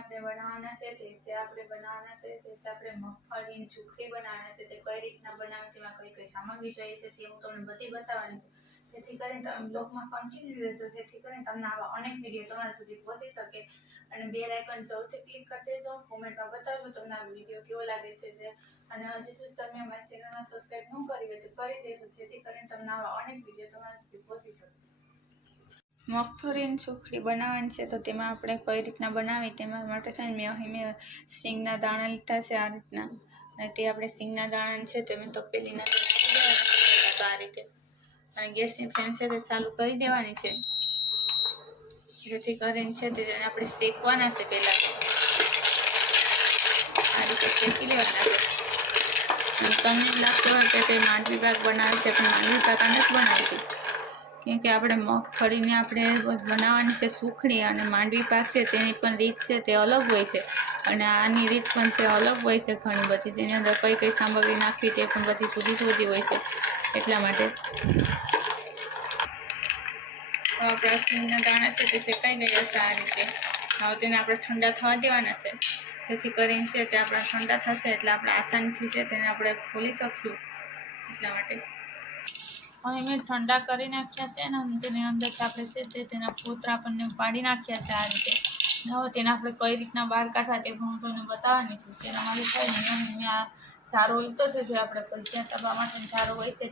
આપણે બનાવવાના છે તે આપણે બનાવવાના છે તે આપણે મગફળીની સુખડી બનાવવાના છે. તે કઈ રીતના બનાવે, તેમાં કઈ કઈ સામગ્રી જોઈએ છે તે હું તમને બધી બતાવવાની છું. જેથી કરીને તમે બ્લોગમાં કન્ટિન્યુ રહેજો, જેથી કરીને તમને આવા અનેક વિડીયો તમારા સુધી પહોંચી શકે. અને બેલ આઇકન જરૂરથી ક્લિક કરી દેજો. કોમેન્ટમાં બતાવજો તમને આ વિડીયો કેવો લાગે છે તે. અને હજી સુધી તમે અમારી ચેનલમાં સબસ્ક્રાઇબ ન કરી હોય તો કરી દેજો, જેથી કરીને તમને આવા અનેક વિડીયો તમારા સુધી પહોંચી શકે. મગફળીની સુખડી બનાવવાની છે, તો તેમાં આપણે કઈ રીતના બનાવી તેમાં માટે થઈને મેં સિંગના દાણા લીધા છે આ રીતના. અને તે આપણે સિંગના દાણા છે તે મેં તપેલીના આ રીતે. અને ગેસની ફ્લેમ છે તે ચાલુ કરી દેવાની છે, જેથી કરીને છે તે આપણે શેકવાના છે. પહેલાં આ રીતે શેકી લેવાના છે. અને તમને એમ લાગતું હોય કે તે માંડવી પાક બનાવે છે, પણ માંડવી પાક નથી બનાવતી, કેમ કે આપણે મગફળીને આપણે બનાવવાની છે સુખડી. અને માંડવી પાક છે તેની પણ રીત છે તે અલગ હોય છે, અને આની રીત પણ છે અલગ હોય છે ઘણી બધી. તેની અંદર કઈ કઈ સામગ્રી નાખવી તે પણ બધી જુદી હોય છે. એટલા માટે આપણા સિંગના દાણા છે તે શેકાઈ ગયા છે આ રીતે. હવે તેને આપણે ઠંડા થવા દેવાના છે, જેથી કરીને છે તે આપણા ઠંડા થશે એટલે આપણે આસાનીથી છે તેને આપણે ખોલી શકશું. એટલા માટે હવે મેં ઠંડા કરી નાખ્યા છે ને તેની અંદરથી આપણે છે તે તેના ફોતરા આપણને પાડી નાખ્યા છે આ રીતે. હવે તેને આપણે કઈ રીતના બહાર કાઢવા તે હું તમને બતાવવાની છું. તેના માટે થાય મેં આ ચારો લીધો છે, જે આપણે ભજીયા તળવા માટે ચારો હોય છે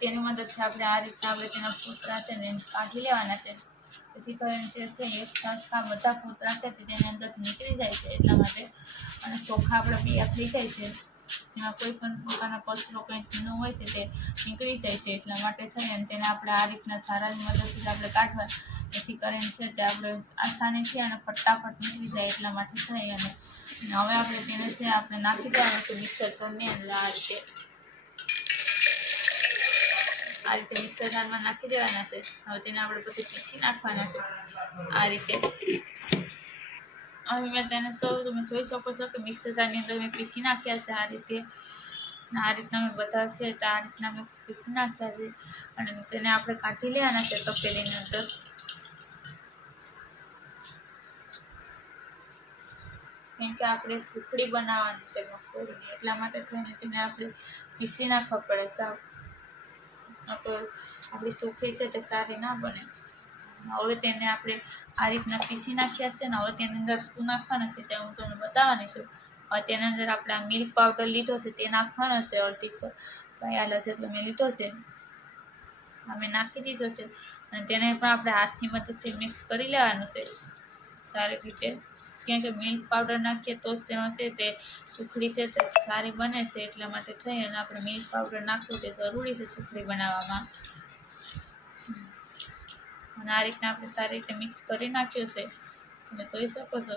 તેની મદદથી આપણે આ રીતના આપણે તેના ફોતરા છે ને કાઢી લેવાના છે. પછી કરીને તે છે એક સરખા બધા ફોતરા છે તેની અંદરથી નીકળી જાય છે. એટલા માટે અને ચોખા આપણે તૈયાર થઈ જાય છે, એમાં કોઈ પણ પ્રકારના કચરો કંઈ ચીનો હોય છે તે નીકળી જાય છે. એટલા માટે છે અને તેને આપણે આ રીતના ધારાની મદદથી આપણે કાઢવા, જેથી કરીને છે તે આપણે આસાનીથી અને ફટાફટ નીકળી જાય. એટલા માટે થઈ અને હવે આપણે તેને છે આપણે નાખી દેવાનું છે મિક્સર જારની અંદર. આ રીતે મિક્સર જારમાં નાખી દેવાના છે. હવે તેને આપણે પછી પીસી નાખવાના છે આ રીતે. હવે મેં તેને તો તમે જોઈ શકો છો કે મિક્સર જારની અંદર મેં પીસી નાખ્યા છે આ રીતે. આ રીતના મેં બધા છે તો આ રીતના મેં પીસી નાખ્યા છે. અને તેને આપણે કાઢી લેવાના છે તપેલીની અંદર. કેમ કે આપણે સુખડી બનાવવાની છે મગફળીની, એટલા માટે થઈને તેને આપણે પીસી નાખવા પડે. સાવ આપણી સુખડી છે તે સારી ના બને. હવે તેને આપણે આ રીતના પીસી નાખ્યા છે ને હવે તેની અંદર શું નાખવાનું છે તે હું તમને બતાવવાની છું. હવે તેની અંદર આપણે આ મિલ્ક પાવડર લીધો છે તે નાખવાનો છે. 1/2 પાયાલા જેટલો મેં લીધો છે, અમે નાખી દીધો છે. અને તેને પણ આપણે હાથની મદદથી મિક્સ કરી લેવાનું છે સારી રીતે. કેમ કે મિલ્ક પાવડર નાખીએ તો જ તેનો છે તે સુખડી છે તે સારી બને છે. એટલા માટે થઈ અને આપણે મિલ્ક પાવડર નાખવું તે જરૂરી છે સુખડી બનાવવામાં. અને આ રીતના આપણે સારી રીતે મિક્સ કરી નાખ્યું છે, તમે જોઈ શકો છો.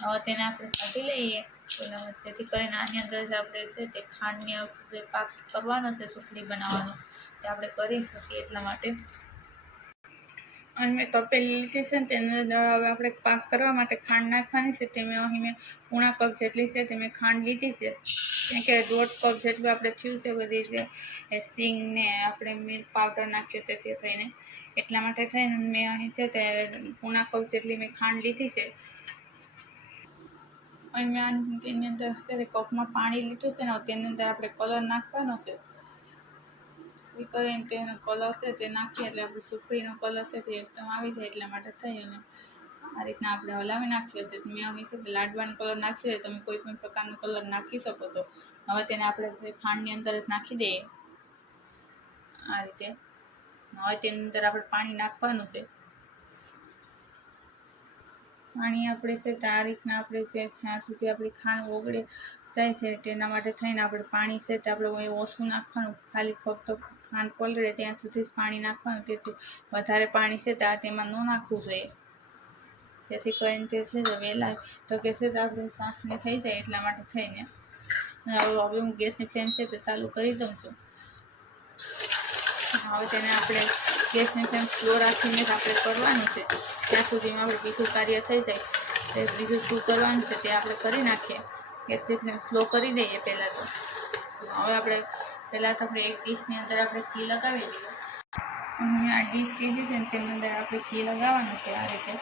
હવે તેને આપણે કાઢી લઈએ પહેલાં, જેથી કરીને આની અંદર જ આપણે છે તે ખાંડની આપણે પાક કરવાનો છે સુખડી બનાવવાનો, તે આપણે કરી શકીએ. એટલા માટે અને મેં તપેલી લીધી છે ને તેને હવે આપણે પાક કરવા માટે ખાંડ નાખવાની છે. તે મેં પૂણા કપ જેટલી છે તે મેં ખાંડ લીધી છે. કેમ કે 1.5 કપ જેટલું આપણે થયું છે બધી રીતે સિંગને આપણે મિલ્ક પાવડર નાખ્યો છે તે થઈને. એટલા માટે થઈને મેં અહીં છે તે પૂણા કપ જેટલી મેં ખાંડ લીધી છે. અહીં મેં તેની અંદર કપમાં પાણી લીધું છે ને તેની અંદર આપણે કલર નાખવાનો છે. એ કરીને તેનો કલર છે તે નાખીએ એટલે આપણે સુખડીનો કલર છે તે એકદમ આવી જાય. એટલા માટે થઈ અને આ રીતના આપણે હલાવી નાખ્યો છે. મેં અહીં છે લાડવાનો કલર નાખ્યો છે, તમે કોઈ પણ પ્રકારનો કલર નાખી શકો છો. હવે તેને આપણે ખાંડની અંદર જ નાખી દઈએ આ રીતે. હવે તેની અંદર આપણે પાણી નાખવાનું છે. પાણી આપણે છે તો આ રીતના આપણે જ્યાં સુધી આપણી ખાંડ ઓગળે જાય છે તેના માટે થઈને આપણે પાણી છે તો આપણે ઓછું નાખવાનું. ખાલી ફક્ત ખાંડ પલળે ત્યાં સુધી જ પાણી નાખવાનું. તેથી વધારે પાણી છે તો તેમાં ન નાખવું જોઈએ, જેથી કરીને તે છે વહેલા તો કે છે તો આપણે સાસને થઈ જાય. એટલા માટે થઈને હવે હું ગેસની ફ્લેમ છે તો ચાલુ કરી દઉં છું. હવે તેને આપણે ગેસની ફ્લેમ સ્લો રાખીને જ આપણે કરવાનું છે. ત્યાં સુધીમાં આપણે બીજું કાર્ય થઈ જાય. તે બીજું શું કરવાનું છે તે આપણે કરી નાખીએ. ગેસની ફ્લેમ સ્લો કરી દઈએ પહેલાં તો. હવે આપણે પહેલાં તો આપણે એક ડીશની અંદર આપણે ઘી લગાવી દઈએ. અને આ ડીશ લીધી છે ને તેની અંદર આપણે ઘી લગાવવાનું છે આ રીતે.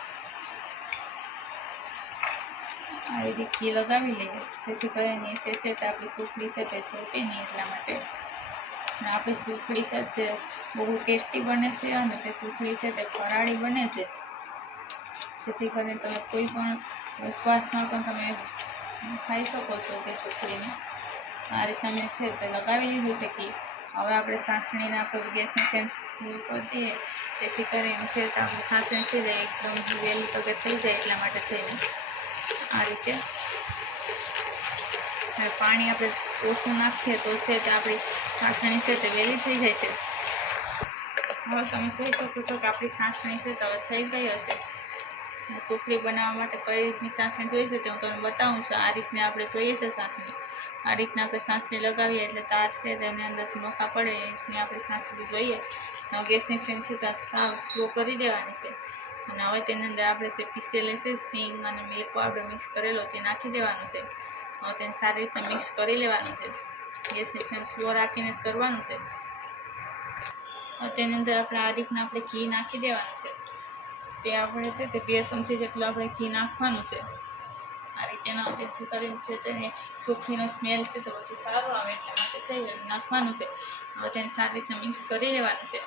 આ રીતે ઘી લગાવી લઈએ, જેથી કરીને નીચે છે તે આપણી સુખડી છે તે ચોટે નહીં એટલા માટે. અને આપણી સુખડી છે તે બહુ ટેસ્ટી બને છે અને તે સુખડી છે તે ફરાળી બને છે, જેથી કરીને તમે કોઈ પણ ઉપવાસમાં પણ તમે ખાઈ શકો છો તે સુખડીને. આ રીતે મેં છે તે લગાવી લીધું છે ઘી. હવે આપણે સાસણીને આપણે ગેસની ફ્લેમ શરૂ કરી દઈએ, જેથી કરીને છે તો આપણે સાસણી થઈ જાય એકદમ વહેલી તકે થઈ જાય એટલા માટે થઈને આ રીતે. પાણી આપણે ઓછું નાખીએ તો છે તે આપણી સાસણી છે તે વહેલી થઈ જાય છે. હવે તમે જોઈ શકો છો કે આપણી સાસણી છે તો હવે થઈ ગઈ હશે. સુખડી બનાવવા માટે કઈ રીતની સાસણી જોઈએ છે તે હું તમને બતાવું છું. આ રીતને આપણે જોઈએ છે સાસણી. આ રીતના આપણે સાસણી લગાવીએ એટલે તાર છે તેની અંદરથી નોખા પડે એ રીતની આપણે સાસણી જોઈએ. ગેસની ફ્લેમ છે ત્યાં સાવ સ્લો કરી દેવાની છે. અને હવે તેની અંદર આપણે જે પીસેલી છે સિંગ અને મિલ્ક પાવડર મિક્સ કરેલો તે નાખી દેવાનું છે. હવે તેને સારી રીતે મિક્સ કરી લેવાનું છે. ગેસની ફ્લેમ સ્લો રાખીને જ કરવાનું છે. હવે તેની અંદર આપણે આ રીતના આપણે ઘી નાખી દેવાનું છે. તે આપણે છે તે 2 ચમચી જેટલું આપણે ઘી નાખવાનું છે. આ રીતે જેથી કરીને છે તેને સુખડીનો સ્મેલ છે તો બધું સારું આવે એટલા માટે છે નાખવાનું છે. હવે તેને સારી રીતના મિક્સ કરી લેવાનું છે.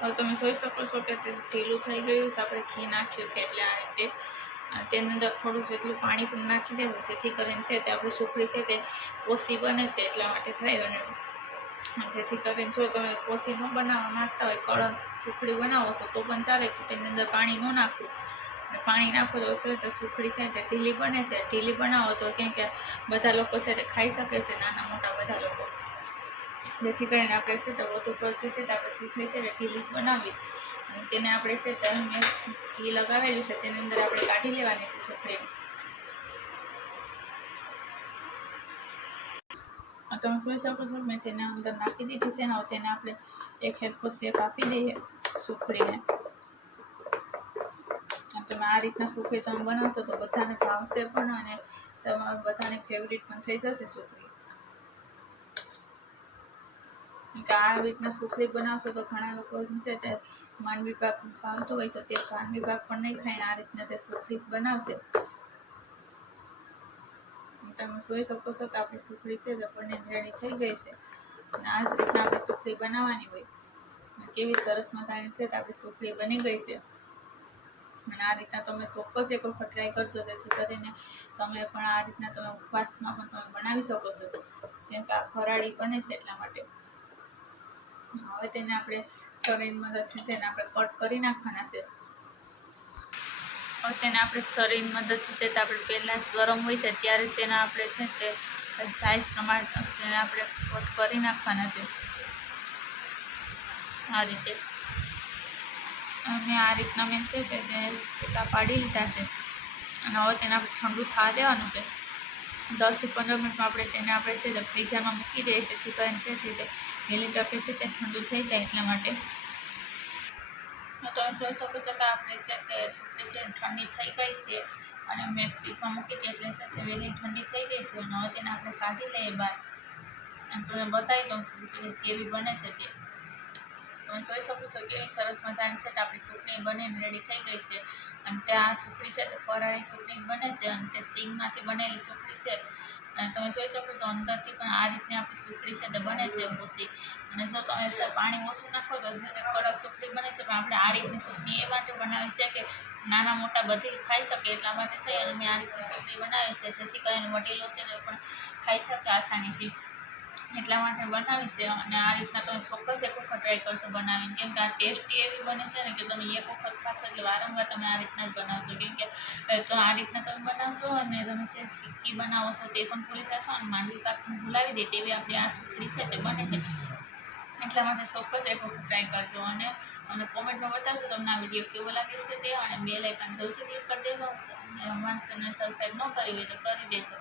હવે તમે જોઈ શકો છો કે તે ઢીલું થઈ ગયું છે. આપણે ઘી નાખ્યું છે એટલે આ રીતે તેની અંદર થોડું જેટલું પાણી પણ નાખી દેવું, જેથી કરીને છે તે આપણી સુખડી છે તે ઓછી બને છે એટલા માટે થાય. અને જેથી કરીને જો તમે ઓછી ન બનાવવા માંગતા હોય, કડક સુખડી બનાવો છો તો પણ ચાલે છે. તેની અંદર પાણી ન નાખવું. પાણી નાખો તો છે તો સુખડી છે તે ઢીલી બને છે. ઢીલી બનાવો તો કેમ કે બધા લોકો છે તે ખાઈ શકે છે, નાના મોટા બધા લોકો. જેથી કરીને આપણે છે તો વધુ પડતી છે તો આપણે સુખડી છે તે ઢીલી બનાવી અને તેને આપણે છે તો મેં ઘી લગાવેલું છે તેની અંદર આપણે કાઢી લેવાની છે સુખડીને. તમે જોઈ શકો છો મેં તેને અંદર નાખી દીધી છે ને. હવે તેને આપણે એક હેરકો શેપ આપી દઈએ સુખડીને. તમે આ રીતના સુખડી તમે બનાવશો તો બધાને ભાવશે પણ અને તમારા બધાને ફેવરિટ પણ થઈ જશે સુખડી. આ રીતના સુખડી બનાવશો તો ઘણા લોકો છે તે માંડવી પાક ભાવતો હોય છે તે માંડવી પાક પણ નહીં ખાઈને આ રીતના તે સુખડી બનાવશે. તમે જોઈ શકો છો કે આપણી સુખડી છે તે બની રેડી થઈ ગઈ છે. અને આ જ રીતના આપણે સુખડી બનાવવાની હોય. કેવી સરસ મજાની છે તો આપણી સુખડી બની ગઈ છે. અને આ રીતના તમે ચોક્કસ એક વખત ટ્રાય કરજો, જેથી કરીને તમે પણ આ રીતના તમે ઉપવાસમાં પણ તમે બનાવી શકો છો. કેમ કે આ ફરાળી બને છે એટલા માટે. હવે તેને આપણે શરીરની મદદથી તેને આપણે કટ કરી નાખવાના છે. હવે તેને આપણે શરીરની મદદથી તે આપણે પહેલાં જ ગરમ હોય છે ત્યારે તેના આપણે છે તે સાઈઝ પ્રમાણે તેને આપણે કટ કરી નાખવાના છે. આ રીતે મેં આ રીતના મેં છે તે સીધા પાડી લીધા છે. અને હવે તેને આપણે ઠંડુ થવા દેવાનું છે. 10 થી 15 મિનિટમાં આપણે તેને આપણે છે તે ફ્રીઝરમાં મૂકી દઈએ, જેથી કરીને છે તે વહેલી તકે છે તે ઠંડુ થઈ જાય એટલા માટે. તમે જોઈ શકો છો કે આપણે છે તે સુખડી છે ઠંડી થઈ ગઈ છે અને મેં ફ્રીઝમાં મૂકી હતી એટલે છે તે વહેલી ઠંડી થઈ ગઈ છે. અને હવે તેને આપણે કાઢી લઈએ બહાર અને તમને બતાવી દઉં છું કે કેવી બને છે તે. તમે જોઈ શકો છો કેવી સરસ મજાની છે આપણી સુખડી બનીને રેડી થઈ ગઈ છે. અને ત્યાં સુખડી છે તે ફરાળી સુખડી બને છે અને તે સિંગમાંથી બનેલી સુખડી છે. અને તમે જોઈ શકો છો અંદરથી પણ આ રીતની આપણી સુખડી છે તે બને છે ઓછી. અને જો તમે પાણી ઓછું નાખો તો કડક સુખડી બને છે. પણ આપણે આ રીતની સુખડી એ માટે બનાવી છે કે નાના મોટા બધી ખાઈ શકે એટલા માટે થઈ અને મેં આ રીતની સુખડી બનાવી છે, જેથી કરીને વડીલો છે તે પણ ખાઈ શકે આસાનીથી એટલા માટે બનાવી છે. અને આ રીતના તમે ચોક્કસ એક વખત ટ્રાય કરશો બનાવીને, કેમ કે આ ટેસ્ટી એવી બને છે ને કે તમે એક વખત ખાશો એટલે વારંવાર તમે આ રીતના જ બનાવશો. કેમ કે તો આ રીતના તમે બનાવશો અને તમે છે સિક્કી બનાવો છો તે પણ ભૂલી જશો અને માંડવી પાક પણ ભૂલાવી દે તેવી આપણી આ સુખડી છે તે બને છે. એટલા માટે ચોક્કસ એક વખત ટ્રાય કરજો અને કોમેન્ટમાં બતાવજો તમને આ વિડીયો કેવો લાગે છે તે. અને બેલ આઇકન જરૂરથી ક્લિક કરી દેજો અને અમારી ચેનલ સબસ્ક્રાઈબ ન કરી હોય તો કરી દેજો.